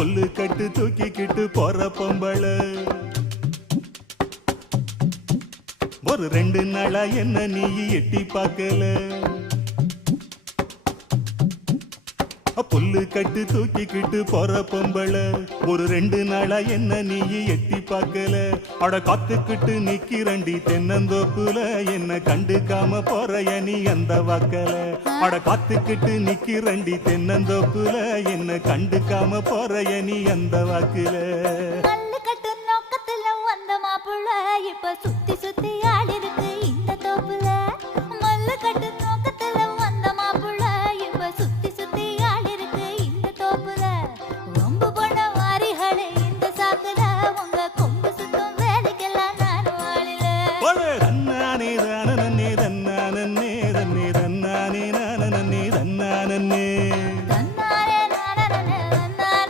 புல்லு கட்டு தூக்கிக்கிட்டு போற பொம்பள ஒரு 2 நாளா என்ன நீ எட்டி பார்க்கல புல்லு கட்டு தூக்கிக்கிட்டு போற பொம்பள ஒரு 2 நாளா என்ன நீ எட்டி பார்க்கல அட காத்துக்கிட்டு நிக்கிறண்டி தென்னந்தோப்புல என்ன கண்டுக்காம போறைய நீ அந்த வாக்கல அட காத்துக்கிட்டு நிக்கிறண்டி தென்னந்தோப்புல என்ன கண்டுக்காம போறைய நீ அந்த வாக்குல கல்லு கட்டு நோக்கத்துல வந்த மாப்புள்ள இப்ப சுத்தி சுத்தி